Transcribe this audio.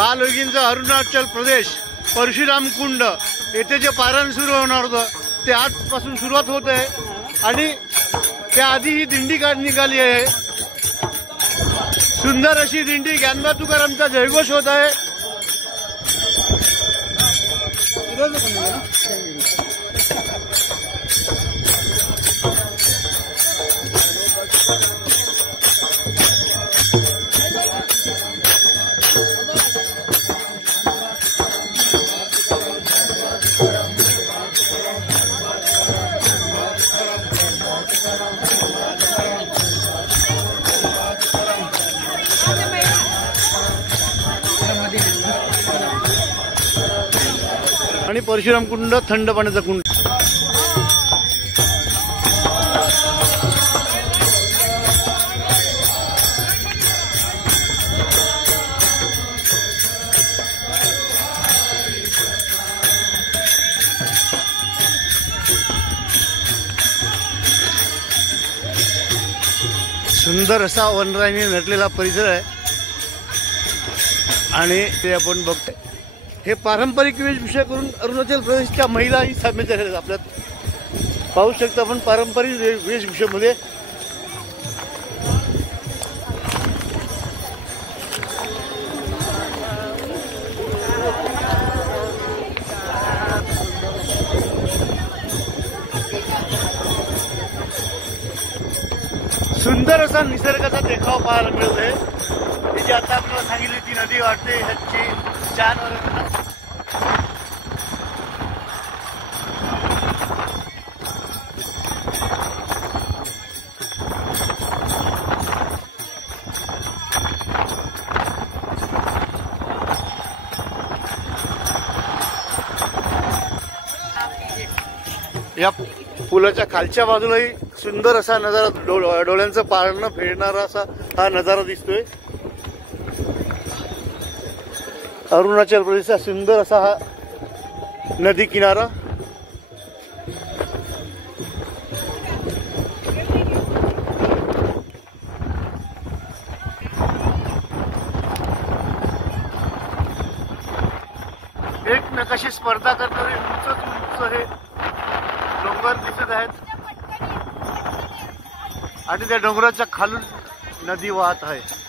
बालयोगींचा अरुणाचल प्रदेश परशुराम कुंड येथे जे पारायण सुरू होणार होतं ते आजपासून सुरुवात होत आहे आणि त्याआधी ही दिंडी निघाली आहे। सुंदर अशी दिंडी ज्ञानबा तुकारामचा जयघोष होत आहे। आणि परशुराम कुंड थंड पाण्याचा कुंड। सुंदर असा वनराईने नटलेला परिसर आहे आणि ते आपण बघतोय। हे पारंपरिक वेशभूषा करून अरुणाचल प्रदेशच्या महिलाही सामील झालेल्या आपल्यात पाहू शकता आपण पारंपरिक वेशभूषेमध्ये। सुंदर असा निसर्गाचा देखाव पाहायला मिळतोय। ही जी आता आपल्याला सांगितली ती नदी वाटते ह्याची या पुलाच्या खालच्या बाजूलाही सुंदर असा नजारा डोळ्यांचं पारणं फेडणारा असा हा नजारा दिसतोय। अरुणाचल प्रदेशचा सुंदर असा हा नदी किनारा। एक नकाशी स्पर्धा करणारे उंच हे डोंगर दिसत आहेत आणि त्या डोंगराच्या खालून नदी वाहत आहे।